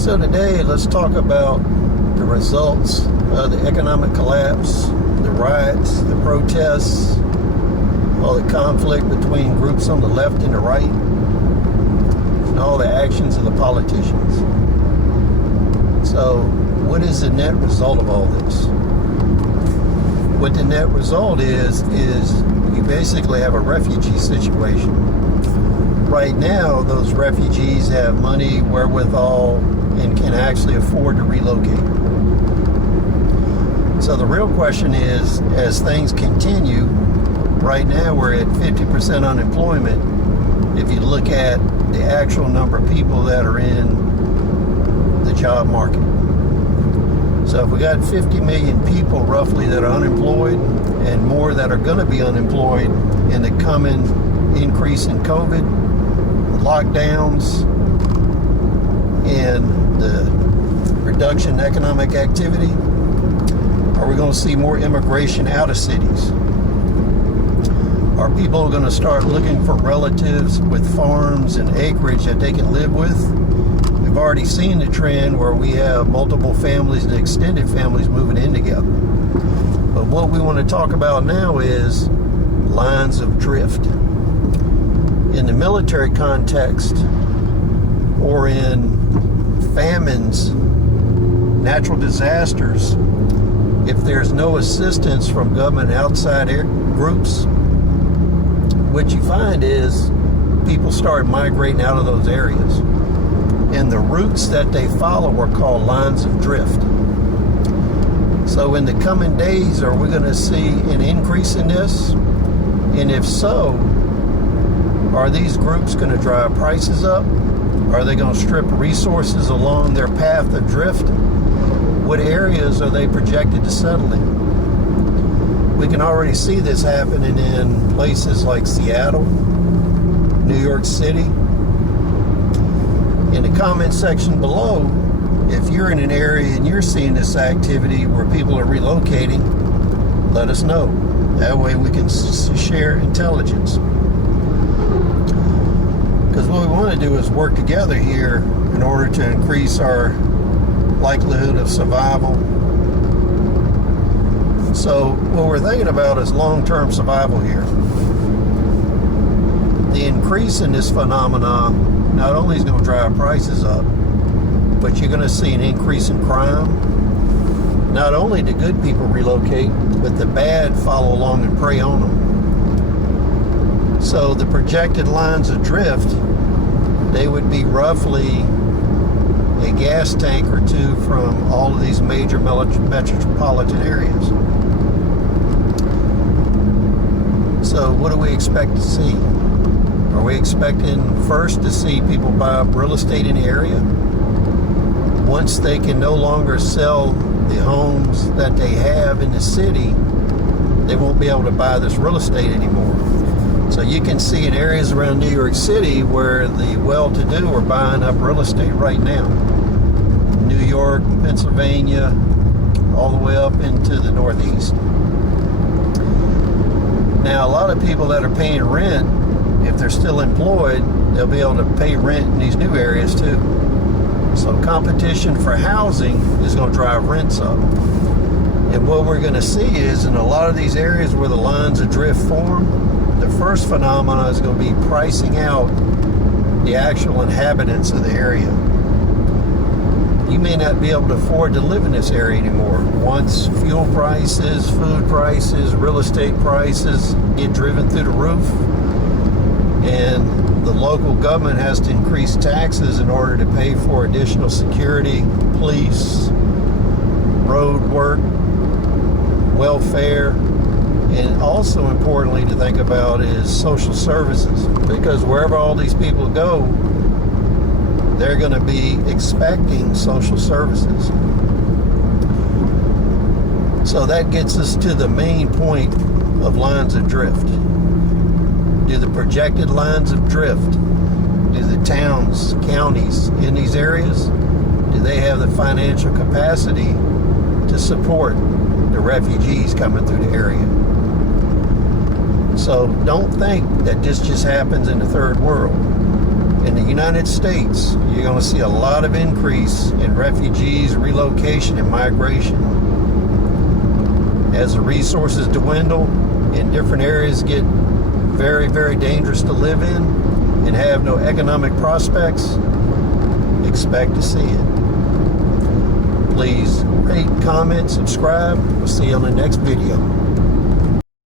So today, let's talk about the results of the economic collapse, the riots, the protests, all the conflict between groups on the left and the right, and all the actions of the politicians. So, what is the net result of all this? What the net result is you basically have a refugee situation. Right now, those refugees have money, wherewithal, and can actually afford to relocate. So the real question is, as things continue, right now we're at 50% unemployment. If you look at the actual number of people that are in the job market. So if we got 50 million people roughly that are unemployed and more that are going to be unemployed in the coming increase in COVID, lockdowns, and the reduction in economic activity, are we going to see more immigration out of cities? Are people going to start looking for relatives with farms and acreage that they can live with? We've already seen the trend where we have multiple families and extended families moving in together. But what we want to talk about now is lines of drift. In the military context, or in famines, natural disasters, if there's no assistance from government outside groups, what you find is people start migrating out of those areas. And the routes that they follow are called lines of drift. So in the coming days, are we going to see an increase in this? And if so, are these groups going to drive prices up? Are they going to strip resources along their path of drift? What areas are they projected to settle in? We can already see this happening in places like Seattle, New York City. In the comment section below, if you're in an area and you're seeing this activity where people are relocating, let us know. That way we can share intelligence. Because what we want to do is work together here in order to increase our likelihood of survival. So what we're thinking about is long-term survival here. The increase in this phenomenon not only is going to drive prices up, but you're going to see an increase in crime. Not only do good people relocate, but the bad follow along and prey on them. So the projected lines of drift, they would be roughly a gas tank or two from all of these major metropolitan areas. So what do we expect to see? Are we expecting first to see people buy up real estate in the area? Once they can no longer sell the homes that they have in the city, they won't be able to buy this real estate anymore. So you can see in areas around New York City where the well-to-do are buying up real estate right now. New York, Pennsylvania, all the way up into the Northeast. Now, a lot of people that are paying rent, if they're still employed, they'll be able to pay rent in these new areas too. So competition for housing is going to drive rents up. And what we're going to see is in a lot of these areas where the lines of drift form, the first phenomenon is going to be pricing out the actual inhabitants of the area. You may not be able to afford to live in this area anymore. Once fuel prices, food prices, real estate prices get driven through the roof, and the local government has to increase taxes in order to pay for additional security, police, road work, welfare, and also importantly to think about is social services, because wherever all these people go, they're going to be expecting social services. So that gets us to the main point of lines of drift. Do the projected lines of drift, do the towns, counties in these areas, do they have the financial capacity to support the refugees coming through the area? So don't think that this just happens in the third world. In the United States, you're going to see a lot of increase in refugees, relocation, and migration. As the resources dwindle and different areas get very, very dangerous to live in and have no economic prospects, expect to see it. Please rate, comment, subscribe. We'll see you on the next video.